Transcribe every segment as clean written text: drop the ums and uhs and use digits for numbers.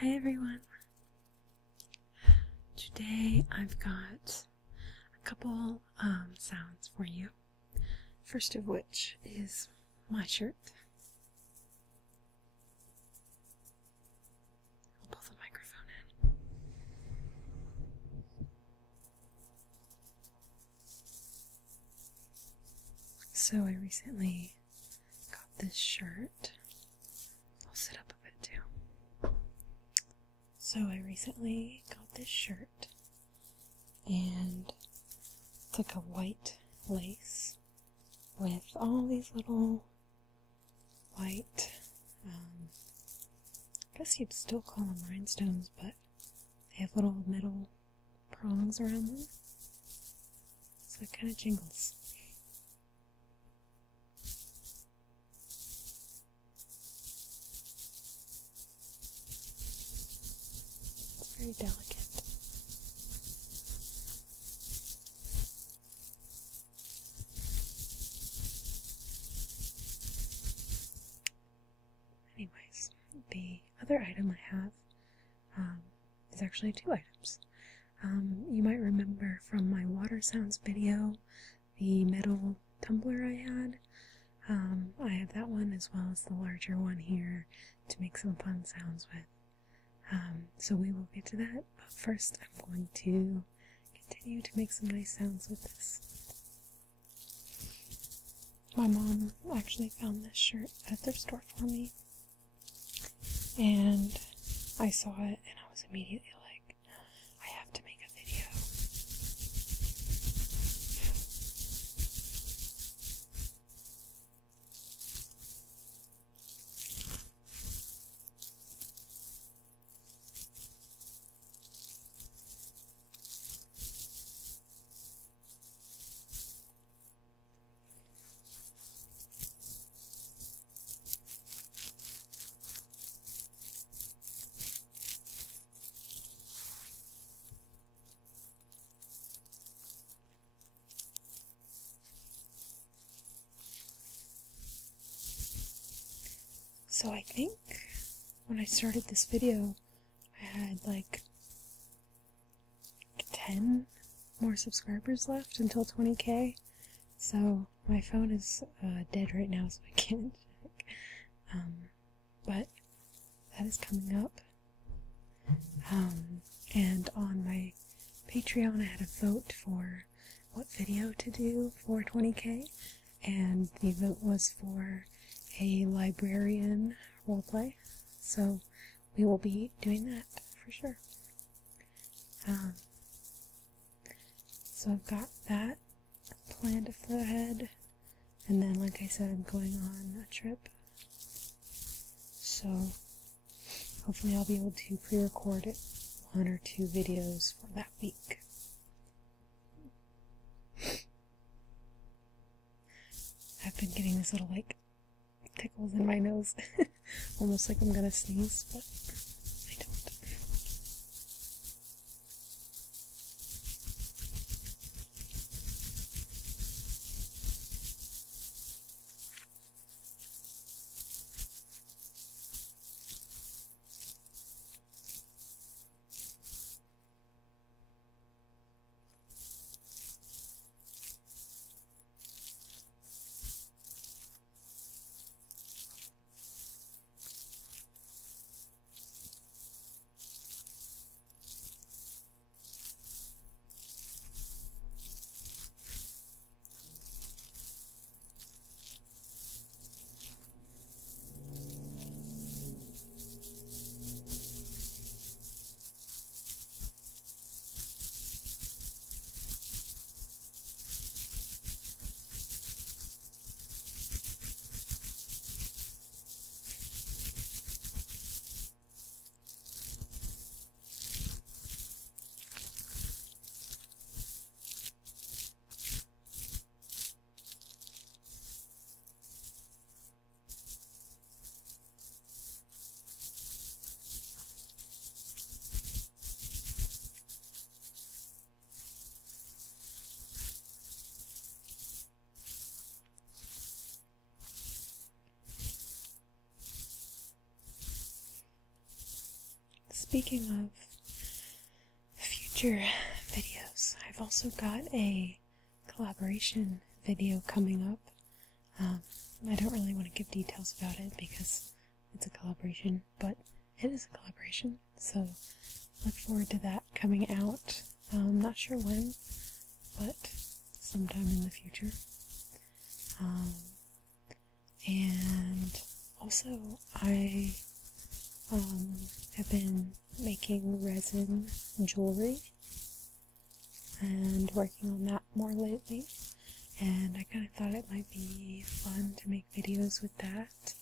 Hi everyone. Today I've got a couple sounds for you. First of which is my shirt. I'll pull the microphone in. So I recently got this shirt. I'll sit up a bit too. So I recently got this shirt and took a white lace with all these little white, I guess you'd still call them rhinestones, but they have little metal prongs around them, so it kind of jingles. It's very delicate. Anyways, the other item I have is actually two items. You might remember from my water sounds video the metal tumbler I had. I have that one as well as the larger one here to make some fun sounds with. So we will get to that, but first I'm going to continue to make some nice sounds with this. My mom actually found this shirt at a thrift store for me, and I saw it and I was immediately like, I have to make a video. So I think when I started this video, I had like 10 more subscribers left until 20k. So my phone is dead right now, so I can't check. But that is coming up. And on my Patreon, I had a vote for what video to do for 20k, and the vote was for a librarian roleplay, so we will be doing that for sure. So I've got that planned for ahead, and then like I said, I'm going on a trip, so hopefully I'll be able to pre-record it 1 or 2 videos for that week. I've been getting this little like tickles in my nose, almost like I'm gonna sneeze, but I don't. speaking of future videos, I've also got a collaboration video coming up. I don't really want to give details about it because it's a collaboration, but it is a collaboration, so look forward to that coming out. Not sure when, but sometime in the future. And also I have been making resin jewelry and working on that more lately, and I kind of thought it might be fun to make videos with that.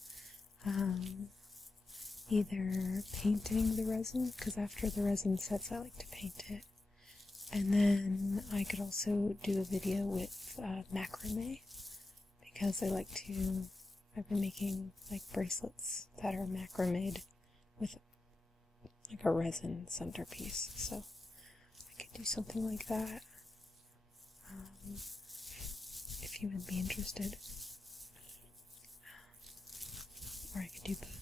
Either painting the resin, because after the resin sets I like to paint it, and then I could also do a video with macrame, because I've been making like bracelets that are macramed with like a resin centerpiece, so I could do something like that if you would be interested, or I could do both.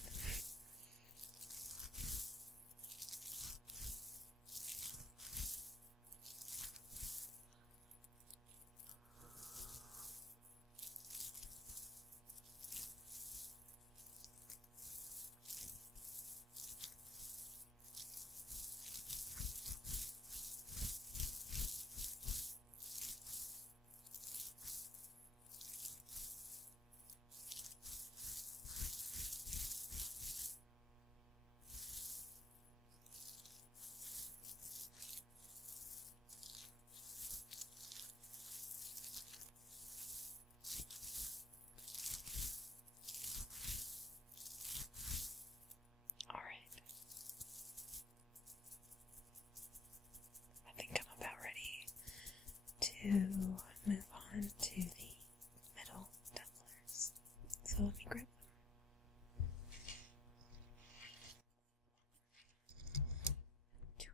To move on to the metal tumblers. So let me grab them. Okay.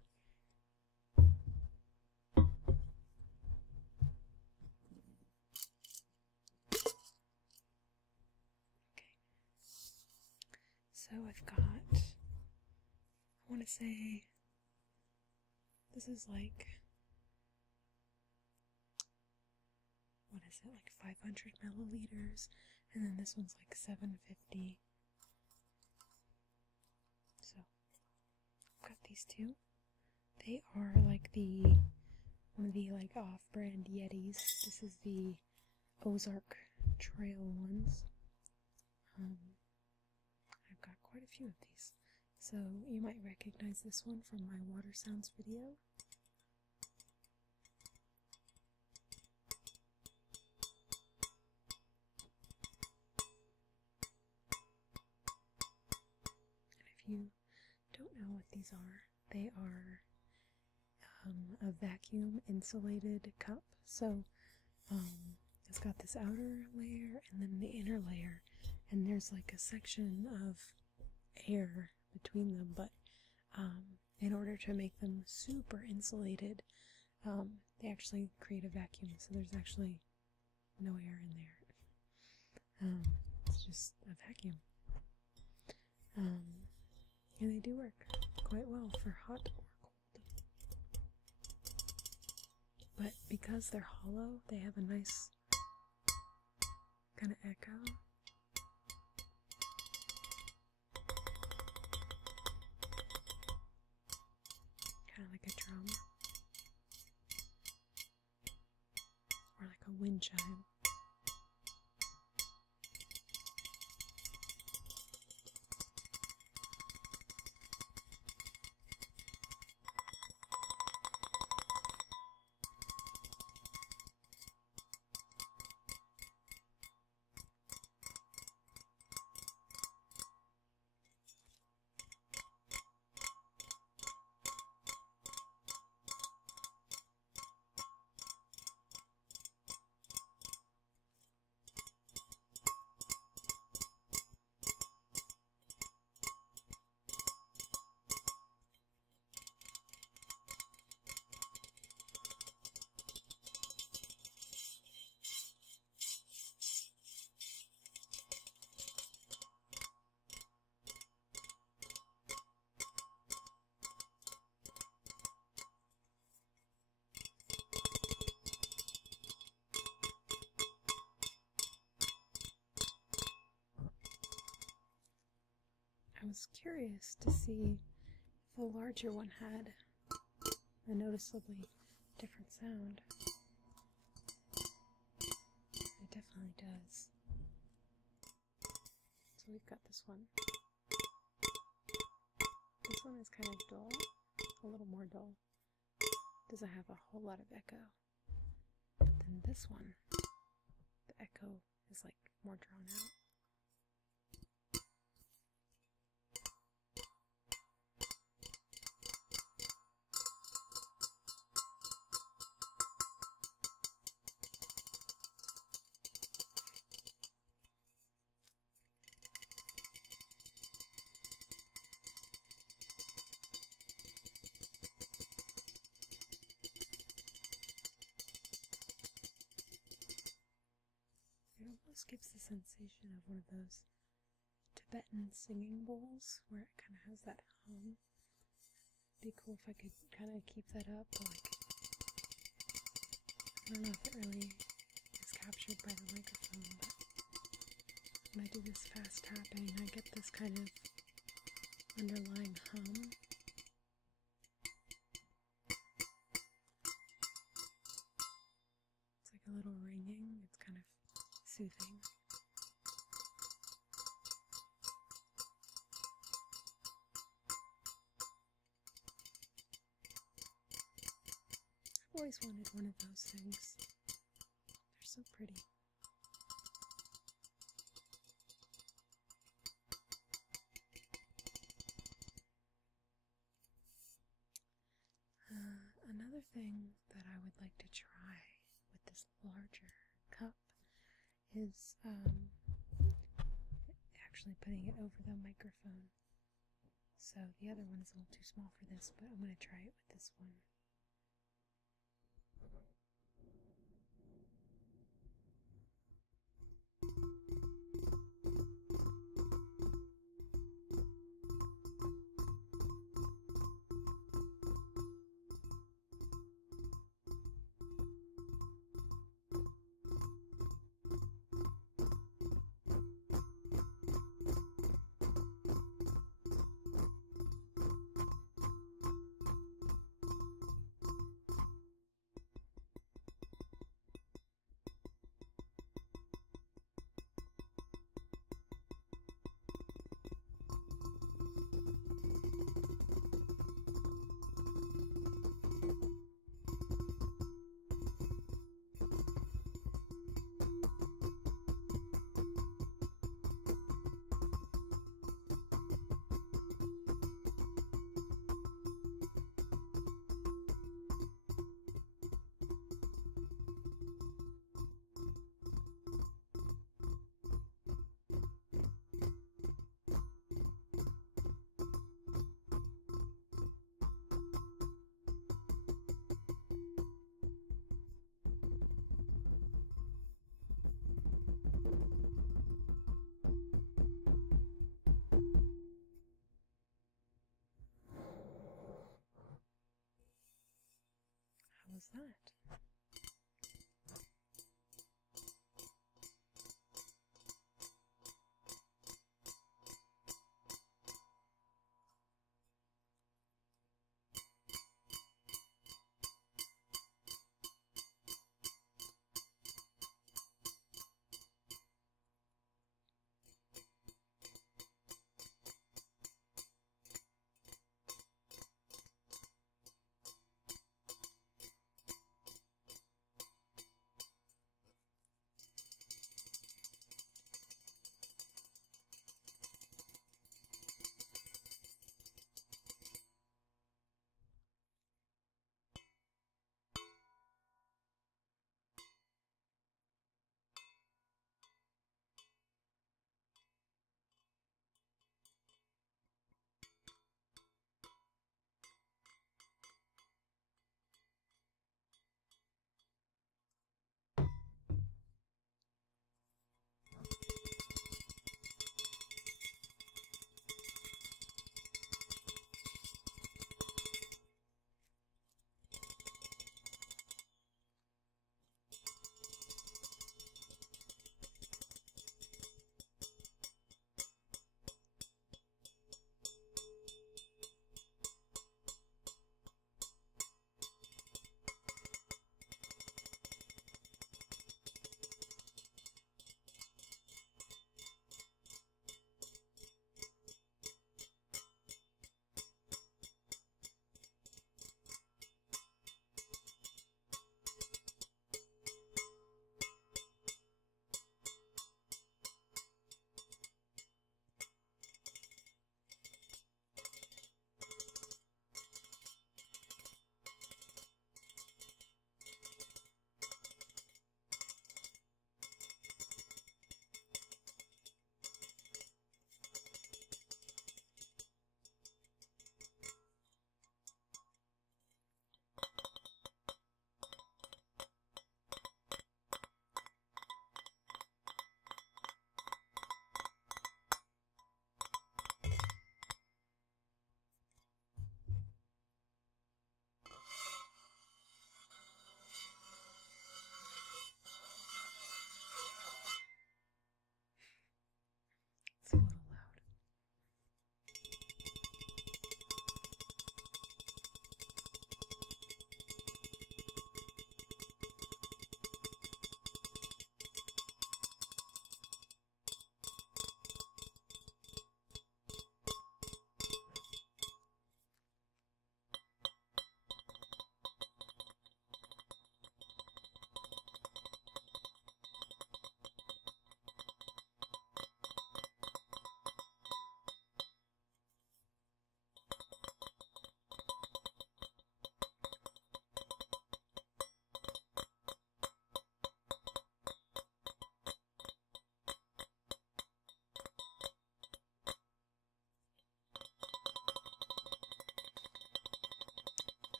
So I've got, I want to say, this is like, what is it, like 500 milliliters, and then this one's like 750. So I've got these two. They are like one of the like off-brand Yetis. This is the Ozark Trail ones. I've got quite a few of these, so you might recognize this one from my water sounds video. If you don't know what these are, they are a vacuum insulated cup. So it's got this outer layer and then the inner layer, and there's like a section of air between them, but in order to make them super insulated, they actually create a vacuum, so there's actually no air in there. It's just a vacuum. And they do work quite well for hot or cold. But because they're hollow, they have a nice kind of echo. Kind of like a drum. Or like a wind chime. curious to see if the larger one had a noticeably different sound. It definitely does. So we've got this one. This one is kind of dull, a little more dull. Doesn't have a whole lot of echo. But then this one, the echo is like more drawn out. It almost gives the sensation of one of those Tibetan singing bowls where it kind of has that hum. It'd be cool if I could kind of keep that up, but like, I don't know if it really is captured by the microphone, but when I do this fast tapping, I get this kind of underlying hum. It's like a little ringing. It's kind of soothing. I've always wanted one of those things. They're so pretty. Another thing that I would like to try with this larger cup is actually putting it over the microphone. So the other one is a little too small for this, but I'm going to try it with this one. How was that?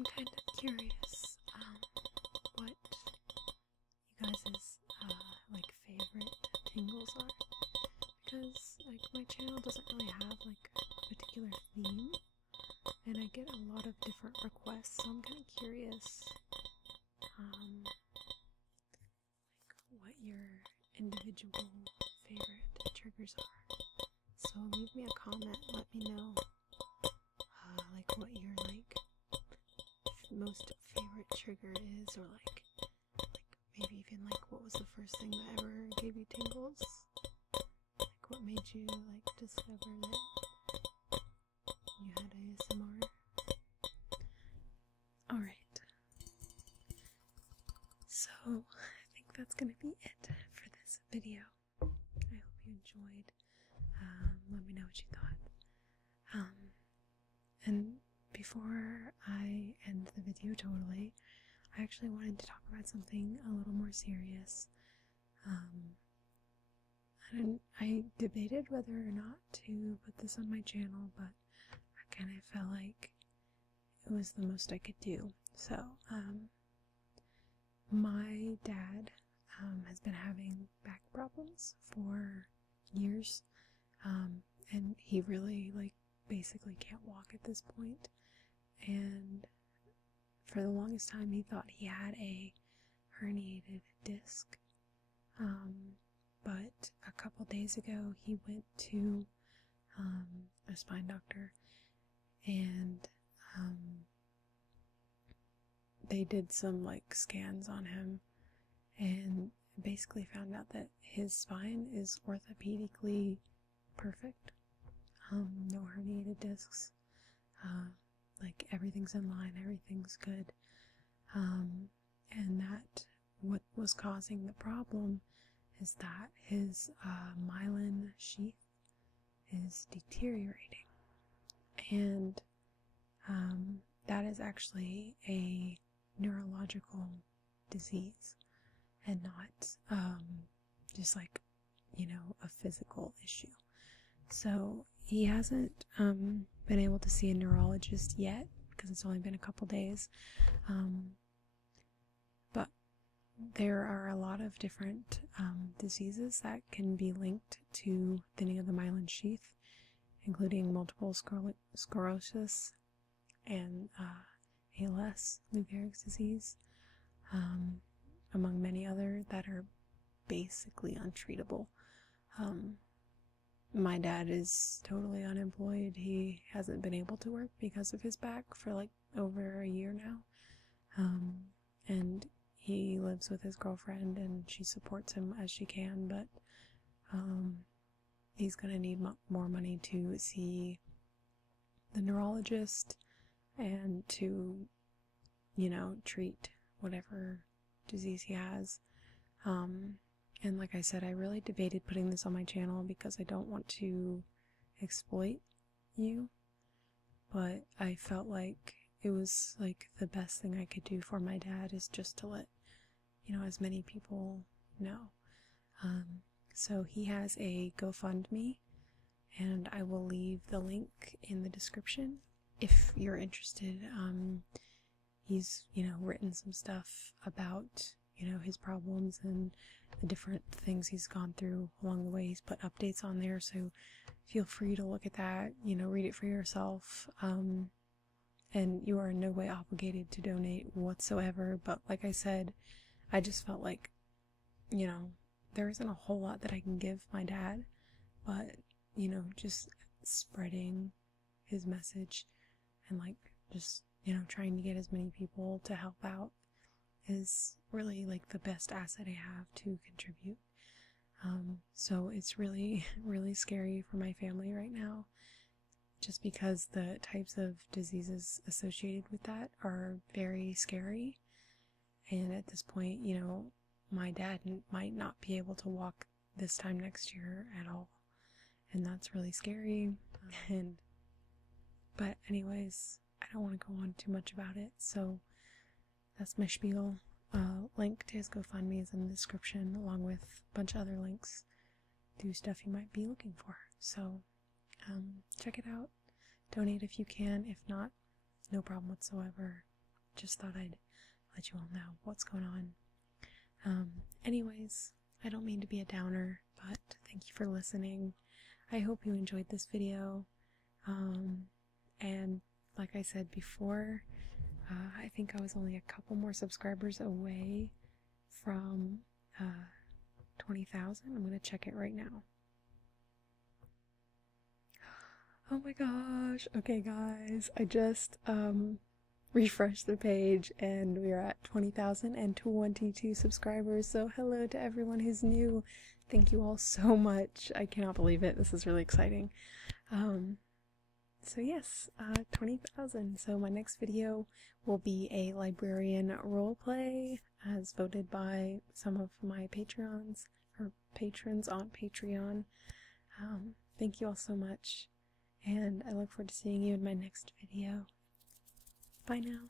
I'm kind of curious what you guys' like favorite tingles are, because like my channel doesn't really have like a particular theme, and I get a lot of different requests, so I'm kind of curious like what your individual favorite triggers are. So leave me a comment, let me know like what your like most favorite trigger is, or like maybe even like what was the first thing that ever gave you tingles, like what made you like discover that you had ASMR. Alright, so I think that's gonna be it for this video. I hope you enjoyed. Let me know what you thought. And before I end the video totally, I actually wanted to talk about something a little more serious. I debated whether or not to put this on my channel, but I kind of felt like it was the most I could do. So, my dad has been having back problems for years, and he really like basically can't walk at this point, and for the longest time he thought he had a herniated disc, but a couple days ago he went to a spine doctor, and they did some like scans on him and basically found out that his spine is orthopedically perfect. No herniated discs, like everything's in line, everything's good, and that what was causing the problem is that his myelin sheath is deteriorating, and that is actually a neurological disease and not just like, you know, a physical issue. So he hasn't been able to see a neurologist yet because it's only been a couple days, but there are a lot of different diseases that can be linked to thinning of the myelin sheath, including multiple sclerosis and ALS, Lou Gehrig's disease, among many other that are basically untreatable. My dad is totally unemployed. He hasn't been able to work because of his back for like over a year now. And he lives with his girlfriend and she supports him as she can, but he's gonna need more money to see the neurologist and to, you know, treat whatever disease he has. And like I said, I really debated putting this on my channel because I don't want to exploit you, but I felt like it was like the best thing I could do for my dad is just to let, you know, as many people know. So he has a GoFundMe, and I will leave the link in the description if you're interested. He's, you know, written some stuff about, you know, his problems and the different things he's gone through along the way. He's put updates on there, so feel free to look at that, you know, read it for yourself. And you are in no way obligated to donate whatsoever, but like I said, I just felt like, you know, there isn't a whole lot that I can give my dad, but, you know, just spreading his message and like just, you know, trying to get as many people to help out is really like the best asset I have to contribute. So it's really, really scary for my family right now, just because the types of diseases associated with that are very scary. And at this point, you know, my dad might not be able to walk this time next year at all. And that's really scary. But anyways, I don't want to go on too much about it. So that's my spiel. Link to his GoFundMe is in the description, along with a bunch of other links to stuff you might be looking for. So check it out. Donate if you can. If not, no problem whatsoever. just thought I'd let you all know what's going on. Anyways, I don't mean to be a downer, but thank you for listening. I hope you enjoyed this video. And like I said before, I think I was only a couple more subscribers away from 20,000. I'm gonna check it right now. Oh my gosh. Okay, guys, I just refreshed the page and we're at 20,022 subscribers. So hello to everyone who's new. Thank you all so much. I cannot believe it. This is really exciting. So yes, 20,000. So my next video will be a librarian roleplay as voted by some of my patrons on Patreon. Thank you all so much, and I look forward to seeing you in my next video. Bye now.